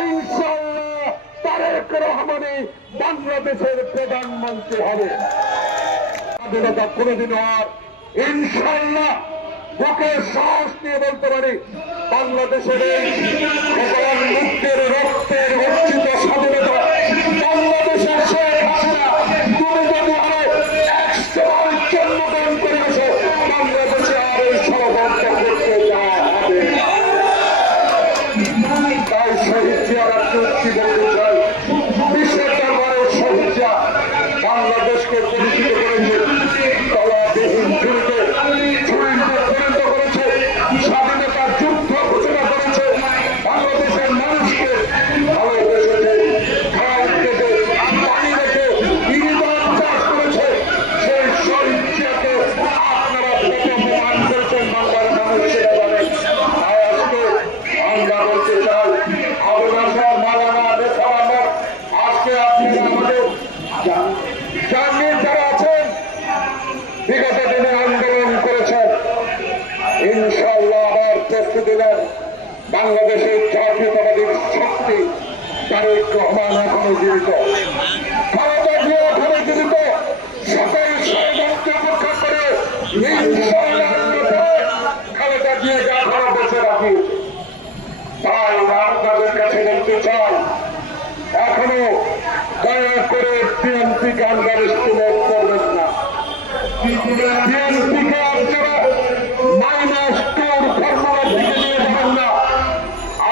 ইনশাআল্লাহ তারেক রহমানই বাংলাদেশের প্রধানমন্ত্রী হবে। স্বাধীনতা কোনদিনও আর ইনশাআল্লাহ বুকে সাহস নিয়ে বলতে পারি বাংলাদেশের মুক্তির রক্তের অর্জিত স্বাধীনতা বাংলাদেশের শেখ হাসিনা তুমি যদি আরো 100 জন্মগ্রহণ করে আসো বাংলাদেশে আর এই ষড়যন্ত্র করতে যাওয়া হবে। তাই শহীদ জিয়ার কি বলতে চাই, বিশ্বের দরবারে শহীদ জিয়া বাংলাদেশকে পরিচিত করেছে তলাবিহীন যুদ্ধে পরিণত করেছে, স্বাধীনতার যুদ্ধ ঘোষণা করেছে, বাংলাদেশের মানুষকে ভালোবেসেছে, খাল কেটে পানি রেখে ইরিদান চাষ করেছে। সেই শহীদ জিয়াকে আপনারা প্রথম মান করেছেন বাংলার মানুষ সেটা জানেন। আজকে আমরা বলতে চাই আবুল মালানা বেসালামত আজকে আপনি আমাদের জামিন যারা আছেন বিগত দিনে আন্দোলন করেছেন ইনশাআল্লাহ আবার প্রস্তুতি নেন। বাংলাদেশের জাতীয়তাবাদী শক্তি তারেক রহমান এখনো জীবিত, খালেদা জিয়া এখনো জীবিত। সকল ষড়যন্ত্র অপেক্ষা করে ইনশাআল্লাহ খালেদা জিয়াকে এখনো বেঁচে রাখিয়েছে। তাই আপনাদের কাছে বলতে চাই এখনো দয়া করে বিএনপিকে আন্ডারএস্টিমেট করবেন না। বিএনপিকে আপনারা -2 ফর্মুলার দিকে নিয়ে যাবেন না।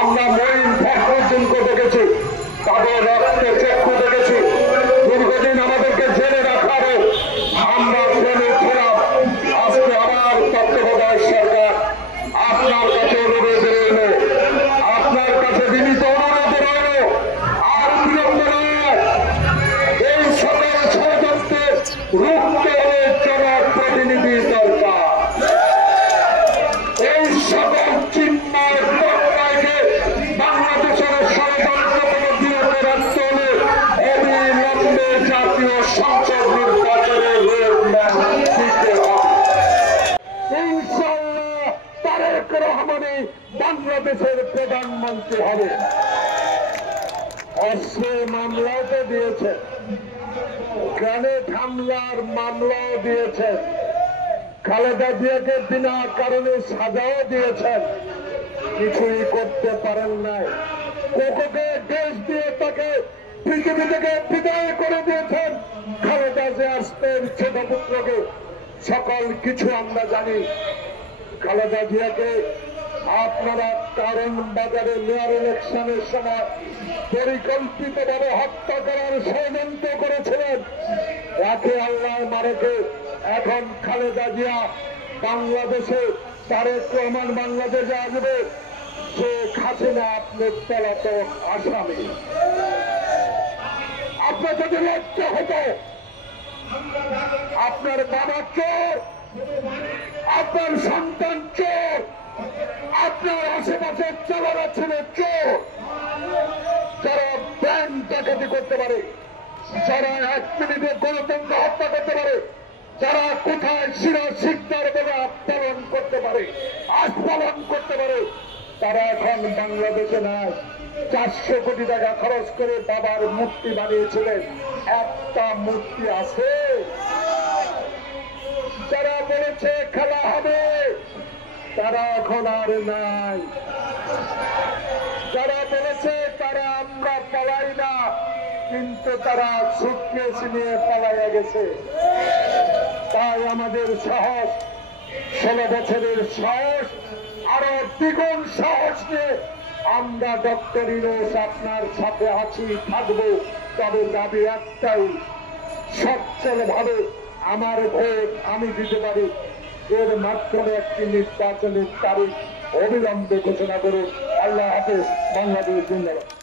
আমরা মঈন ফখরুদ্দিনকে দেখেছি, তাদের রক্তের চক্ষু দেখেছি, দীর্ঘদিন আমাদেরকে জেলে রাখারে আমরা জেনেছিলাম। আজকে আবার তত্ত্বাবধায়ক সরকার আপনার কাছে অনুরোধ রইল, আপনার কাছে বিনীত অনুরোধ রইল আর বিলম্ব নয়, এই সকল ষড়যন্ত্রের রুখতে হলে জনপ্রতিনিধি দরকার। এই সকল চিন্ময় প্রত্যয়কে বাংলাদেশের ষড়যন্ত্র থেকে বিরত রাখতে হলে অবিলম্বে জাতীয় সংসদ নির্বাচনে রোডম্যাপ দিতে হবে। ইনশাআল্লাহ তারেক রহমানই বাংলাদেশের প্রধানমন্ত্রী হবে। অস্ত্রের মামলাও তো দিয়েছেন, গ্রেনেড হামলার মামলাও দিয়েছেন, খালেদা জিয়াকে বিনা কারণে সাজাও দিয়েছেন, কিছুই করতে পারেন নাই। কোকোকে দেশ দিয়ে তাকে পৃথিবী থেকে বিদায় করে দিয়েছেন, খালেদা জিয়ার ছোট পুত্রকে। সকল কিছু আমরা জানি। খালেদা জিয়াকে আপনারা কারণ বাজারে মেয়র ইলেকশনের সময় পরিকল্পিতভাবে হত্যা করার ষড়যন্ত্র করেছিলেন। একে আল্লাহ মারেকে এখন খালেদা জিয়া বাংলাদেশে, তারেক রহমান বাংলাদেশে আসবে, শেখ হাসিনা আপনার পলাতক আসামি। আপনার যদি লজ্জা হতো, আপনার বাবা চোর, আপনার সন্তান চোর, আপনার আশেপাশে চালারা ছিল চোর, যারা ব্যাংক ডাকাতি করতে পারে, যারা 1 মিনিটে গণতন্ত্র হত্যা করতে পারে, যারা কোথায় শিক্ষার বেলা পালন করতে পারে, আজ পালন করতে পারে, তারা এখন বাংলাদেশে নাই। 400 কোটি টাকা খরচ করে বাবার মূর্তি বানিয়েছিলেন, একটা মূর্তি আছে? যারা বলেছে খেলা হবে তারা এখন আর নাই। যারা বলেছে তারা আমরা পালাই না, কিন্তু তারা সুটকেস নিয়ে পালাইয়া গেছে। তাই আমাদের সাহস, 16 বছরের সাহস, আরো দ্বিগুণ সাহস নিয়ে আমরা ডক্টর ইউনূস আপনার সাথে আছি, থাকবো। তবে দাবি একটাই, সচ্ছল ভাবে আমার ভোট আমি দিতে পারি, এর মাধ্যমে একটি নির্বাচনের তারিখ অবিলম্বে ঘোষণা করুন। আল্লাহ হাফেজ। বাংলাদেশ জিন্দাবাদ।